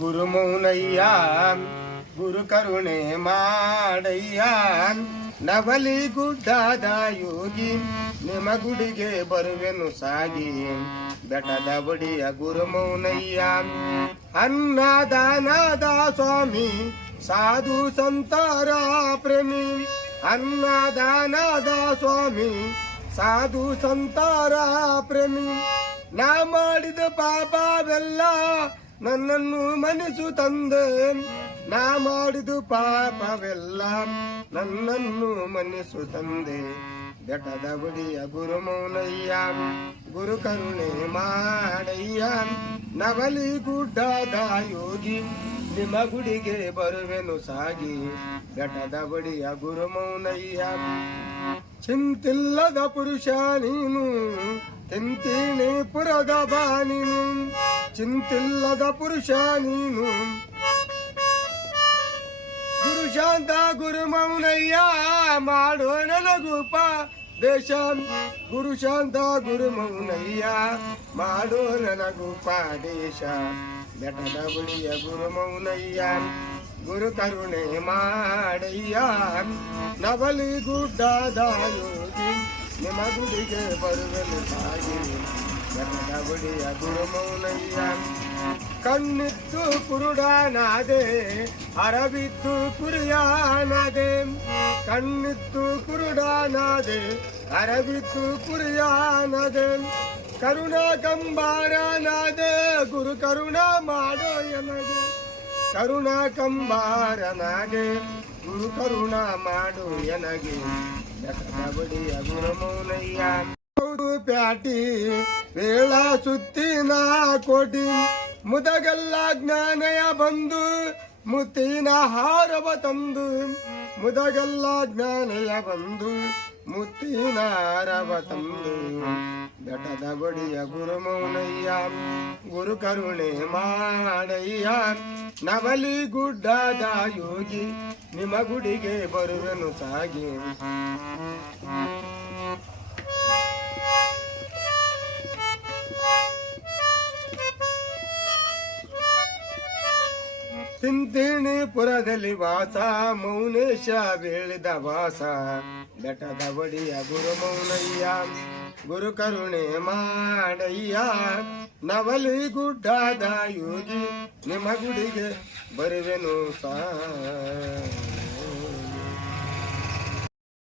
ಗುರುಮೌನಯ್ಯ ಗುರು ಕರುಣೆ ಮಾಡಯ್ಯ. ನವಲಿ ಗುಡ್ಡದ ಯೋಗಿ ನಿಮ್ಮ ಗುಡಿಗೆ ಬರುವೆನು ಸಾಗಿ. ಬೆಟ್ಟದ ಬಡಿಯ ಗುರುಮೌನಯ್ಯ ಅನ್ನದಾನದ ಸ್ವಾಮಿ, ಸಾಧು ಸಂತರ ಪ್ರೇಮಿ. ಅನ್ನದಾನದ ಸ್ವಾಮಿ, ಸಾಧು ಸಂತಾರ ಪ್ರೇಮಿ. ನಾ ಮಾಡಿದ ಪಾಪವೆಲ್ಲ ನನ್ನನ್ನು ಮನಸ್ಸು ತಂದೆ. ನಾ ಮಾಡಿದು ಪಾಪವೆಲ್ಲ ನನ್ನನ್ನು ಮನಸ್ಸು ತಂದೆ. ಬೆಟ್ಟದ ಬಡಿಯ ಗುರು ಮೌನಯ್ಯ, ಗುರು ಕರುಣೆ ಮಾಡಯ್ಯ. ನವಲಿ ಗುಡ್ಡದ ಯೋಗಿ, ನಿಮ್ಮ ಗುಡಿಗೆ ಬರುವೆನು ಸಾಗಿ. ಬೆಟ್ಟದ ಗುಡಿಯ ಗುರು ಮೌನಯ್ಯ. ಚಿಂತಿಲ್ಲದ ಪುರುಷ ನೀನು ತಿಂತೀನಿ ಪುರದ ಬಾ ನೀನು ಚಿಂತಿಲ್ಲದ ಪುರುಷ ನೀನು ಗುರು ಶಾಂತ ಗುರು ಮೌನಯ್ಯ ಮಾಡೋ ನನಗುಪ ದೇಶ ಗುರು ಶಾಂತ ಗುರು ಮೌನಯ್ಯ ಮಾಡೋ ನನಗುಪ ದೇಶ ಬೆಟ್ಟದ ಬಳಿಯ ಗುರು ಮೌನಯ್ಯ ಗುರು ಕರುಣೆ ಮಾಡಯ್ಯ ನವಲಿ ಗುಡ್ಡದ ಯೋಗಿ ನಿಮ್ಮ ಗುಡಿಗೆ ಬರುವನು ಸಾಗಿ ನನ್ನ ಗುಡಿಯ ಗುರು ಮೌನಯ್ಯ. ಕಣ್ಣಿತ್ತು ಕುರುಡಾನಾದೆ, ಅರವಿತ್ತು ಕುರಿಯಾನದೆ. ಕಣ್ಣಿತ್ತು ಕುರುಡಾನಾದೆ, ಅರವಿತ್ತು ಕುರಿಯಾನದೆ. ಕರುಣ ಕಂಬಾರನಾದೆ, ಗುರು ಕರುಣ ಮಾಡೋ ಎನಗೆ. ಕರುಣ ಕಂಬಾರನಾಗೆ ಗುರು ಕರುಣಾ ಮಾಡು ಎನಗೆ. ಬಡಿಯ ಗುರುಮೌನಯ್ಯ ಪ್ಯಾಟಿ ವೇಳ ಸುತ್ತಿನ ಕೋಟಿ. ಮುದಗಲ್ಲ ಜ್ಞಾನಯ ಬಂದು, ಮುತ್ತಿನ ಹಾರವ ತಂದು. ಮುದಗಲ್ಲ ಜ್ಞಾನಯ ಬಂದು ಮುತ್ತಿನ ಹಾರವ ತಂದು ಬೆಟ್ಟದ ಬಡಿಯ ಗುರು ಮೌನಯ್ಯ, ಗುರು ಕರುಣೆ ಮಾಡಯ್ಯ. ನವಲಿ ಗುಡ್ಡದ ಯೋಗಿ, ನಿಮ್ಮ ಗುಡಿಗೆ ಬರುವನು ಸಾಗಿ. ತಿಂತಿಣಿ ಪುರದಲ್ಲಿ ವಾಸ, ಮೌನೇಶ ಬೀಳಿದ ವಾಸ. ಬೆಟ್ಟದ ಬಡಿಯ ಗುರು ಮೌನಯ್ಯ, ಗುರು ಕರುಣೆ ಮಾಡಯ್ಯ. ನವಲಿ ಗುಡ್ಡದ ಯೋಗಿ, ನಿಮ್ಮ ಗುಡಿಗೆ ಬರುವೆನು ಸಾ.